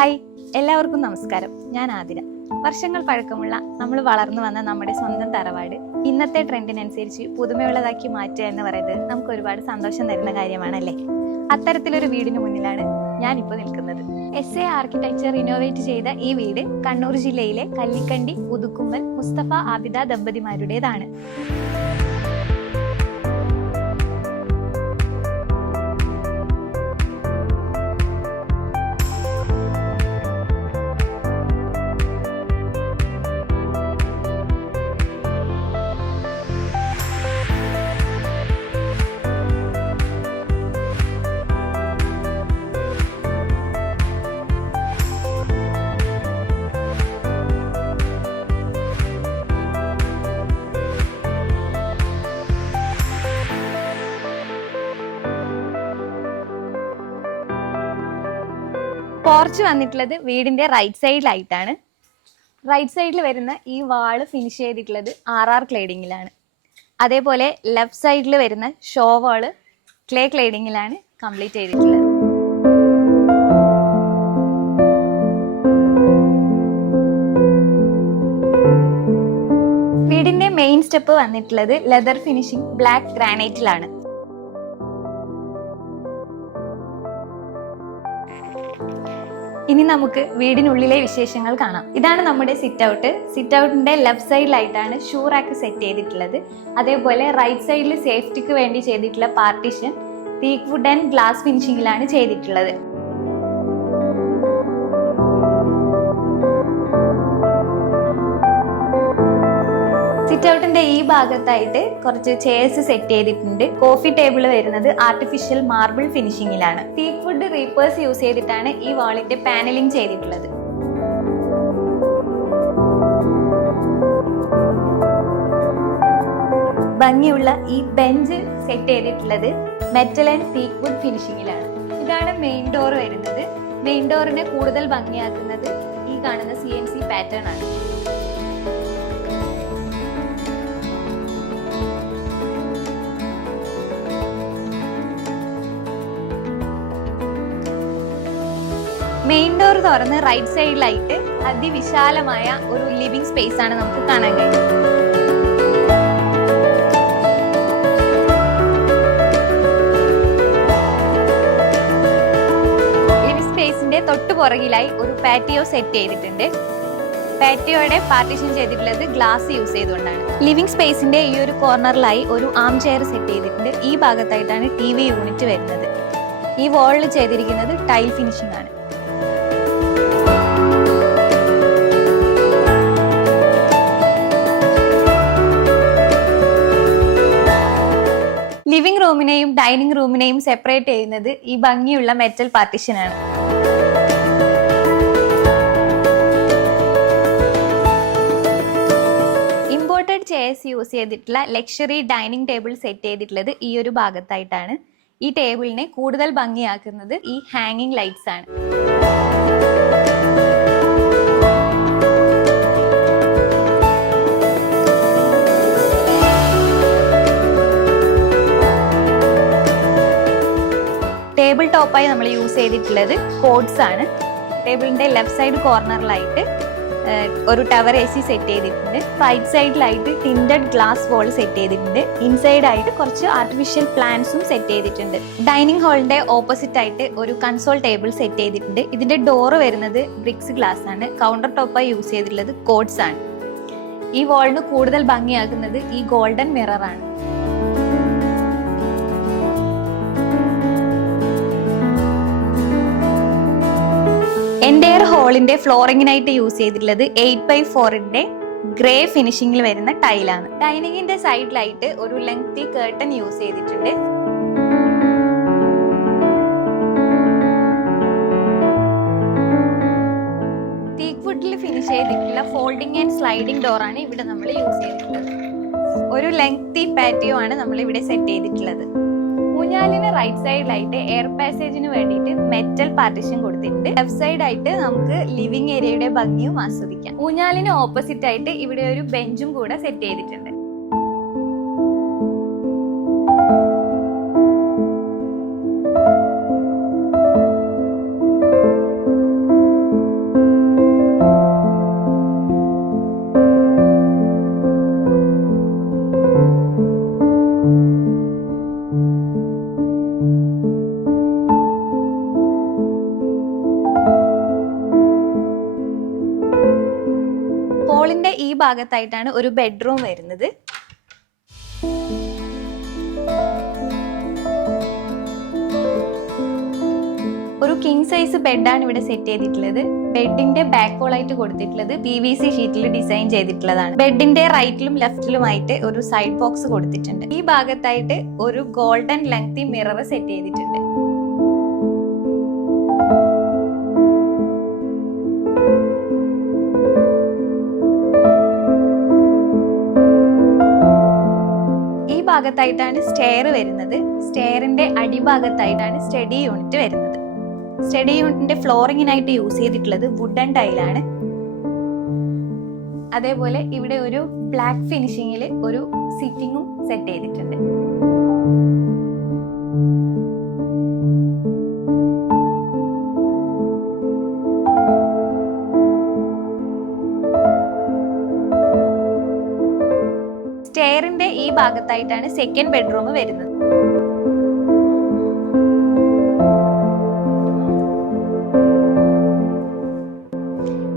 Hi, എല്ലാവർക്കും നമസ്കാരം. ഞാൻ ആതിര. വർഷങ്ങൾ പഴക്കമുള്ള നമ്മൾ വളർന്നു വന്ന നമ്മുടെ സ്വന്തം തറവാട് ഇന്നത്തെ ട്രെൻഡിനനുസരിച്ച് പുതുമയുള്ളതാക്കി മാറ്റുക എന്ന് പറയുന്നത് നമുക്ക് ഒരുപാട് സന്തോഷം തരുന്ന കാര്യമാണല്ലേ. അത്തരത്തിലൊരു വീടിന് മുന്നിലാണ് ഞാനിപ്പോൾ നിൽക്കുന്നത്. SA ആർക്കിടെക്ചർ ഇന്നോവേറ്റ് ചെയ്ത ഈ വീട് കണ്ണൂർ ജില്ലയിലെ കല്ലിക്കണ്ടി പുതുക്കുമ്മൽ മുസ്തഫ ആബിദ ദമ്പതിമാരുടേതാണ്. പോർച്ച് വന്നിട്ടുള്ളത് വീടിന്റെ റൈറ്റ് സൈഡിലായിട്ടാണ്. റൈറ്റ് സൈഡിൽ വരുന്ന ഈ വാള് ഫിനിഷ് ചെയ്തിട്ടുള്ളത് RR ക്ലേഡിങ്ങിലാണ്. അതേപോലെ ലെഫ്റ്റ് സൈഡിൽ വരുന്ന ഷോ വാള് ക്ലേ ക്ലേഡിങ്ങിലാണ് കംപ്ലീറ്റ് ചെയ്തിട്ടുള്ളത്. വീടിന്റെ മെയിൻ സ്റ്റെപ്പ് വന്നിട്ടുള്ളത് ലെതർ ഫിനിഷിംഗ് ബ്ലാക്ക് ഗ്രാനൈറ്റിലാണ്. ഇനി നമുക്ക് വീടിനുള്ളിലെ വിശേഷങ്ങൾ കാണാം. ഇതാണ് നമ്മുടെ സിറ്റ് ഔട്ട്. സിറ്റ് ഔട്ടിന്റെ ലെഫ്റ്റ് സൈഡിലായിട്ടാണ് ഷൂ റാക്ക് സെറ്റ് ചെയ്തിട്ടുള്ളത്. അതേപോലെ റൈറ്റ് സൈഡിൽ സേഫ്റ്റിക്ക് വേണ്ടി ചെയ്തിട്ടുള്ള partition teak wood and glass ഫിനിഷിംഗിലാണ് ചെയ്തിട്ടുള്ളത്. സിറ്റ് ഔട്ടിന്റെ ഈ ഭാഗത്തായിട്ട് കുറച്ച് ചെയർസ് സെറ്റ് ചെയ്തിട്ടുണ്ട്. കോഫി ടേബിൾ വരുന്നത് ആർട്ടിഫിഷ്യൽ മാർബിൾ ഫിനിഷിംഗിലാണ്. ടീക്ക് വുഡ് റീപ്പേഴ്സ് യൂസ് ചെയ്തിട്ടാണ് ഈ വാളിന്റെ പാനലിംഗ് ചെയ്തിട്ടുള്ളത്. ഭംഗിയുള്ള ഈ ബെഞ്ച് സെറ്റ് ചെയ്തിട്ടുള്ളത് മെറ്റൽ ആൻഡ് ടീക്ക് വുഡ് ഫിനിഷിംഗിലാണ്. ഇതാണ് മെയിൻ ഡോർ വരുന്നത്. മെയിൻ ഡോറിനെ കൂടുതൽ ഭംഗിയാക്കുന്നത് ഈ കാണുന്ന CNC പാറ്റേൺ ആണ്. മെയിൻ ഡോർ തുറന്ന് റൈറ്റ് സൈഡിലായിട്ട് അതിവിശാലമായ ഒരു ലിവിംഗ് സ്പേസ് ആണ് നമുക്ക് കാണാൻ കഴിയുന്നത്. ലിവിംഗ് സ്പേസിന്റെ തൊട്ടു പുറകിലായി ഒരു പാറ്റിയോ സെറ്റ് ചെയ്തിട്ടുണ്ട്. പാറ്റിയോയുടെ പാർട്ടീഷൻ ചെയ്തിട്ടുള്ളത് ഗ്ലാസ് യൂസ് ചെയ്തുകൊണ്ടാണ്. ലിവിംഗ് സ്പേസിന്റെ ഈ ഒരു കോർണറിലായി ഒരു ആം ചെയർ സെറ്റ് ചെയ്തിട്ടുണ്ട്. ഈ ഭാഗത്തായിട്ടാണ് TV യൂണിറ്റ് വരുന്നത്. ഈ വാളിൽ ചെയ്തിരിക്കുന്നത് ടൈൽ ഫിനിഷിംഗ് ആണ്. ലിവിംഗ് റൂമിനെയും ഡൈനിങ് റൂമിനെയും സെപ്പറേറ്റ് ചെയ്യുന്നത് ഈ ഭംഗിയുള്ള മെറ്റൽ പാർട്ടീഷൻ ആണ്. ഇമ്പോർട്ടഡ് ചെയർസ് യൂസ് ചെയ്തിട്ടുള്ള ലക്ഷറി ഡൈനിങ് ടേബിൾ സെറ്റ് ചെയ്തിട്ടുള്ളത് ഈ ഒരു ഭാഗത്തായിട്ടാണ്. ഈ ടേബിളിനെ കൂടുതൽ ഭംഗിയാക്കുന്നത് ഈ ഹാങ്ങിങ് ലൈറ്റ്സ് ആണ്. ടേബിൾ ടോപ്പായി നമ്മൾ യൂസ് ചെയ്തിട്ടുള്ളത് കോഡ്സ് ആണ്. ടേബിളിന്റെ ലെഫ്റ്റ് സൈഡ് കോർണറിലായിട്ട് ഒരു ടവർ AC സെറ്റ് ചെയ്തിട്ടുണ്ട്. റൈറ്റ് സൈഡിലായിട്ട് ടിൻഡഡ് ഗ്ലാസ് വോൾ സെറ്റ് ചെയ്തിട്ടുണ്ട്. ഇൻസൈഡ് ആയിട്ട് കുറച്ച് ആർട്ടിഫിഷ്യൽ പ്ലാന്റ്സും സെറ്റ് ചെയ്തിട്ടുണ്ട്. ഡൈനിങ് ഹാളിന്റെ ഓപ്പോസിറ്റ് ആയിട്ട് ഒരു കൺസോൾ ടേബിൾ സെറ്റ് ചെയ്തിട്ടുണ്ട്. ഇതിന്റെ ഡോറ് വരുന്നത് ബ്രിക്സ് ഗ്ലാസ് ആണ്. കൗണ്ടർ ടോപ്പായി യൂസ് ചെയ്തിട്ടുള്ളത് കോഡ്സ് ആണ്. ഈ വാളിന് കൂടുതൽ ഭംഗിയാക്കുന്നത് ഈ ഗോൾഡൻ മിറർ ആണ്. എൻ്റയർ ഹോളിന്റെ ഫ്ലോറിങ്ങിനായിട്ട് യൂസ് ചെയ്തിട്ടുള്ളത് 8x4 ഗ്രേ ഫിനിഷിംഗിൽ വരുന്ന ടൈലാണ്. ഡൈനിങ്ങിന്റെ സൈഡിലായിട്ട് ഒരു ലെങ്തി കർട്ടൻ യൂസ് ചെയ്തിട്ടുണ്ട്. ടീക്ക് വുഡിൽ ഫിനിഷ് ചെയ്തിട്ടുള്ള ഫോൾഡിംഗ് ആൻഡ് സ്ലൈഡിംഗ് ഡോർ ആണ് ഇവിടെ നമ്മൾ യൂസ് ചെയ്തിട്ടുള്ളത്. ഒരു ലെങ്തി പാറ്റിയോ ആണ് നമ്മൾ ഇവിടെ സെറ്റ് ചെയ്തിട്ടുള്ളത്. ഊഞ്ഞാലിന് റൈറ്റ് സൈഡിലായിട്ട് എയർ പാസേജിന് വേണ്ടിയിട്ട് മെറ്റൽ പാർട്ടീഷൻ കൊടുത്തിട്ടുണ്ട്. ലെഫ്റ്റ് സൈഡ് ആയിട്ട് നമുക്ക് ലിവിംഗ് ഏരിയയുടെ ഭംഗിയും ആസ്വദിക്കാം. ഊഞ്ഞാലിന് ഓപ്പോസിറ്റ് ആയിട്ട് ഇവിടെ ഒരു ബെഞ്ചും കൂടെ സെറ്റ് ചെയ്തിട്ടുണ്ട്. ഭാഗത്തായിട്ടാണ് ഒരു ബെഡ്റൂം വരുന്നത്. ഒരു കിങ് സൈസ് ബെഡാണ് ഇവിടെ സെറ്റ് ചെയ്തിട്ടുള്ളത്. ബെഡിന്റെ ബാക്ക് വോൾ ആയിട്ട് കൊടുത്തിട്ടുള്ളത് PVC ഷീറ്റിൽ ഡിസൈൻ ചെയ്തിട്ടുള്ളതാണ്. ബെഡിന്റെ റൈറ്റിലും ലെഫ്റ്റിലുമായിട്ട് ഒരു സൈഡ് ബോക്സ് കൊടുത്തിട്ടുണ്ട്. ഈ ഭാഗത്തായിട്ട് ഒരു ഗോൾഡൻ ലെങ്തി മിറർ സെറ്റ് ചെയ്തിട്ടുണ്ട്. ഈ ഭാഗത്തായിട്ടാണ് സ്റ്റെയർ വരുന്നത്. സ്റ്റെയറിന്റെ അടിഭാഗത്തായിട്ടാണ് സ്റ്റഡി യൂണിറ്റ് വരുന്നത്. സ്റ്റഡി യൂണിറ്റിന്റെ ഫ്ലോറിങ്ങിനായിട്ട് യൂസ് ചെയ്തിട്ടുള്ളത് വുഡൻ ടൈലാണ്. അതേപോലെ ഇവിടെ ഒരു ബ്ലാക്ക് ഫിനിഷിങ്ങിൽ ഒരു സിറ്റിങ്ങും സെറ്റ് ചെയ്തിട്ടുണ്ട്. സ്റ്റെയറിന്റെ ഈ ഭാഗത്തായിട്ടാണ് സെക്കൻഡ് ബെഡ്റൂം വരുന്നത്.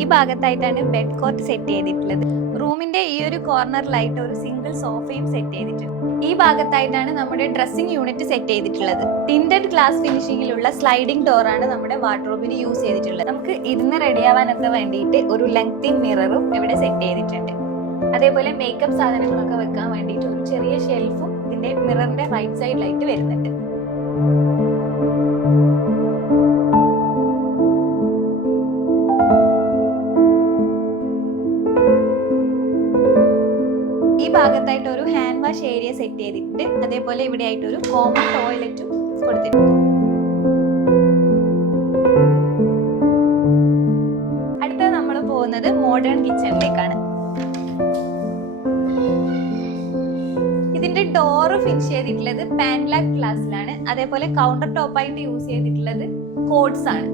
ഈ ഭാഗത്തായിട്ടാണ് ബെഡ് കോട്ട് സെറ്റ് ചെയ്തിട്ടുള്ളത്. റൂമിന്റെ ഈ ഒരു കോർണറിലായിട്ട് ഒരു സിംഗിൾ സോഫയും സെറ്റ് ചെയ്തിട്ടുണ്ട്. ഈ ഭാഗത്തായിട്ടാണ് നമ്മുടെ ഡ്രസ്സിംഗ് യൂണിറ്റ് സെറ്റ് ചെയ്തിട്ടുള്ളത്. ടിൻഡഡ് ഗ്ലാസ് ഫിനിഷിംഗിലുള്ള സ്ലൈഡിംഗ് ഡോർ ആണ് നമ്മുടെ വാർഡ്രോബിന് യൂസ് ചെയ്തിട്ടുള്ളത്. നമുക്ക് ഇരുന്ന് റെഡിയാവാനൊക്കെ വേണ്ടിയിട്ട് ഒരു ലെങ്തി മിററും ഇവിടെ സെറ്റ് ചെയ്തിട്ടുണ്ട്. അതേപോലെ മേക്കപ്പ് സാധനങ്ങളൊക്കെ വെക്കാൻ വേണ്ടിയിട്ട് ഒരു ചെറിയ ഷെൽഫും ഇതിന്റെ മിററിന്റെ റൈറ്റ് സൈഡിലായിട്ട് വരുന്നുണ്ട്. ഈ ഭാഗത്തായിട്ട് ഒരു ഹാൻഡ് വാഷ് ഏരിയ സെറ്റ് ചെയ്തിട്ടുണ്ട്. അതേപോലെ ഇവിടെ ആയിട്ട് ഒരു കോമൺ ടോയ്ലറ്റും കൊടുത്തിട്ടുണ്ട്. അടുത്ത നമ്മൾ പോകുന്നത് മോഡേൺ കിച്ചണിലേക്കാണ്. ഇതിന്റെ ഡോറ് ഫിനിഷ് ചെയ്തിട്ടുള്ളത് പാൻലാക്ക് ഗ്ലാസിലാണ്. അതേപോലെ കൗണ്ടർ ടോപ്പ് ആയിട്ട് യൂസ് ചെയ്തിട്ടുള്ളത് കോഡ്സ് ആണ്.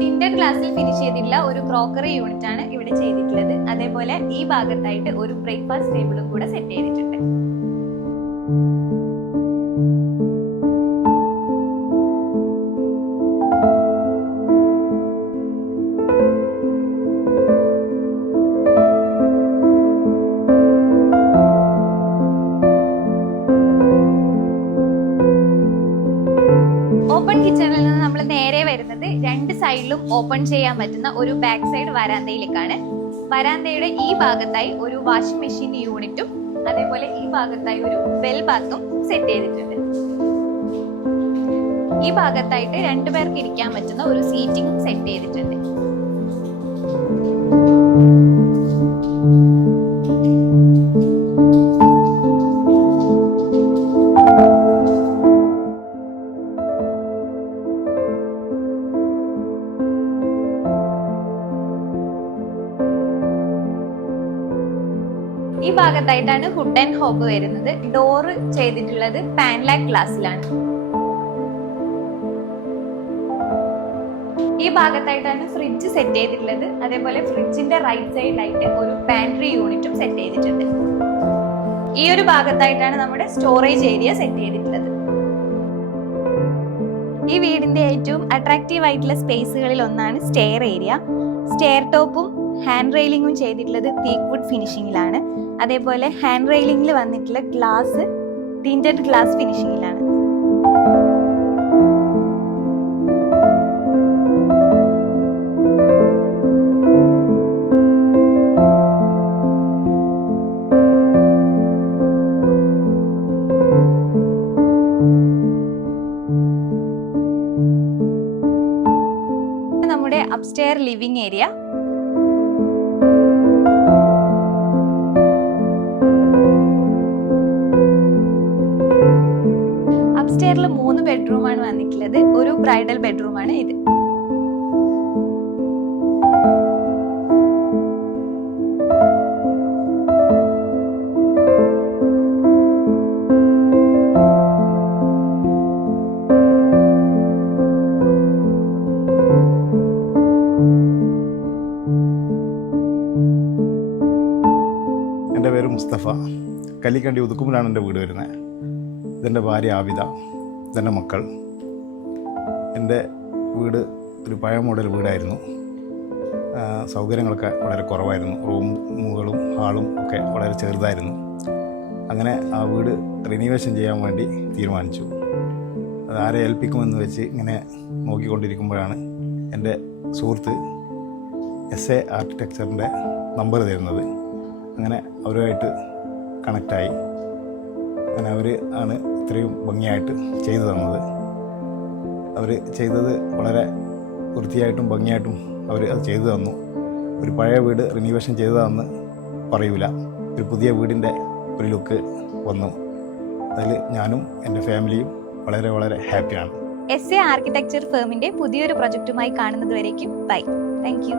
ടിൻഡഡ് ഗ്ലാസിൽ ഫിനിഷ് ചെയ്തിട്ടുള്ള ഒരു ക്രോക്കറി യൂണിറ്റ് ആണ് ഇവിടെ ചെയ്തിട്ടുള്ളത്. അതേപോലെ ഈ ഭാഗത്തായിട്ട് ഒരു ബ്രേക്ക്ഫാസ്റ്റ് ടേബിളും കൂടെ സെറ്റ് ചെയ്തിട്ടുണ്ട്. ഓപ്പൺ കിച്ചണിൽ നിന്ന് നമ്മൾ നേരെ വരുന്നത് രണ്ട് സൈഡിലും ഓപ്പൺ ചെയ്യാൻ പറ്റുന്ന ഒരു ബാക്ക് സൈഡ് വരാന്തയിലേക്കാണ്. വരാന്തയുടെ ഈ ഭാഗത്തായി ഒരു വാഷിംഗ് മെഷീൻ യൂണിറ്റും അതേപോലെ ഈ ഭാഗത്തായി ഒരു വെൽ ബാത്തും സെറ്റ് ചെയ്തിട്ടുണ്ട്. ഈ ഭാഗത്തായിട്ട് രണ്ടുപേർക്ക് ഇരിക്കാൻ പറ്റുന്ന ഒരു സീറ്റിംഗ് സെറ്റ് ചെയ്തിട്ടുണ്ട്. ഈ ഭാഗത്തായിട്ടാണ് ഹുഡ് ആൻഡ് ഹോബ് വരുന്നത്. ഡോറ് ചെയ്തിട്ടുള്ളത് പാൻലാക്ക് ഗ്ലാസിലാണ്. ഈ ഭാഗത്തായിട്ടാണ് ഫ്രിഡ്ജ് സെറ്റ് ചെയ്തിട്ടുള്ളത്. അതേപോലെ ഫ്രിഡ്ജിന്റെ റൈറ്റ് സൈഡിലായിട്ട് ഒരു പാൻട്രി യൂണിറ്റും സെറ്റ് ചെയ്തിട്ടുണ്ട്. ഈ ഒരു ഭാഗത്തായിട്ടാണ് നമ്മുടെ സ്റ്റോറേജ് ഏരിയ സെറ്റ് ചെയ്തിട്ടുള്ളത്. ഈ വീടിന്റെ ഏറ്റവും അട്രാക്റ്റീവ് ആയിട്ടുള്ള സ്പേസുകളിൽ ഒന്നാണ് സ്റ്റെയർ ഏരിയ. സ്റ്റെയർ ടോപ്പും ഹാൻഡ് റെയിലിംഗും ചെയ്തിട്ടുള്ളത് തേക്ക് വുഡ് ഫിനിഷിങ്ങിലാണ്. അതേപോലെ ഹാൻഡ് റെയിലിംഗിൽ വന്നിട്ടുള്ള ഗ്ലാസ് ടിൻഡഡ് ഗ്ലാസ് ഫിനിഷിങ്ങിലാണ്. നമ്മുടെ അപ്സ്റ്റെയർ ലിവിംഗ് ഏരിയ. അപ്സ്റ്റെയറിൽ 3 ബെഡ്റൂമാണ് വന്നിട്ടുള്ളത്. ഒരു ബ്രൈഡൽ ബെഡ്റൂമാണ് ഇത്. എൻ്റെ പേര് മുസ്തഫ. കല്ലിക്കണ്ടി ഉതുക്കുമ്പോഴാണ് എൻ്റെ വീട് വരുന്നത്. ഇതെൻ്റെ ഭാര്യ ആവിത, ഇതെൻ്റെ മക്കൾ. എൻ്റെ വീട് ഒരു പഴയ മോഡൽ വീടായിരുന്നു. സൗകര്യങ്ങളൊക്കെ വളരെ കുറവായിരുന്നു. റൂമുകളും ഹാളും ഒക്കെ വളരെ ചെറുതായിരുന്നു. അങ്ങനെ ആ വീട് റിനോവേഷൻ ചെയ്യാൻ വേണ്ടി തീരുമാനിച്ചു. അത് ആരെ ഏൽപ്പിക്കുമെന്ന് വെച്ച് ഇങ്ങനെ നോക്കിക്കൊണ്ടിരിക്കുമ്പോഴാണ് എൻ്റെ സുഹൃത്ത് SA ആർക്കിടെക്ചറിൻ്റെ നമ്പർ തരുന്നത്. അങ്ങനെ അവരുമായിട്ട് കണക്റ്റായി. അങ്ങനെ അവർ ആണ് ഇത്രയും ഭംഗിയായിട്ട് ചെയ്തു തന്നത്. അവർ ചെയ്തത് വളരെ വൃത്തിയായിട്ടും ഭംഗിയായിട്ടും അവർ അത് ചെയ്തു തന്നു. ഒരു പഴയ വീട് റിനോവേഷൻ ചെയ്തതാണെന്ന് പറയൂല, ഒരു പുതിയ വീടിൻ്റെ ഒരു ലുക്ക് വന്നു. അതിൽ ഞാനും എൻ്റെ ഫാമിലിയും വളരെ വളരെ ഹാപ്പിയാണ്. SA ആർക്കിടെക്ചർ ഫേമിൻ്റെ പുതിയൊരു പ്രൊജക്റ്റുമായി കാണുന്നത് വരേക്കും ബൈ. Thank you.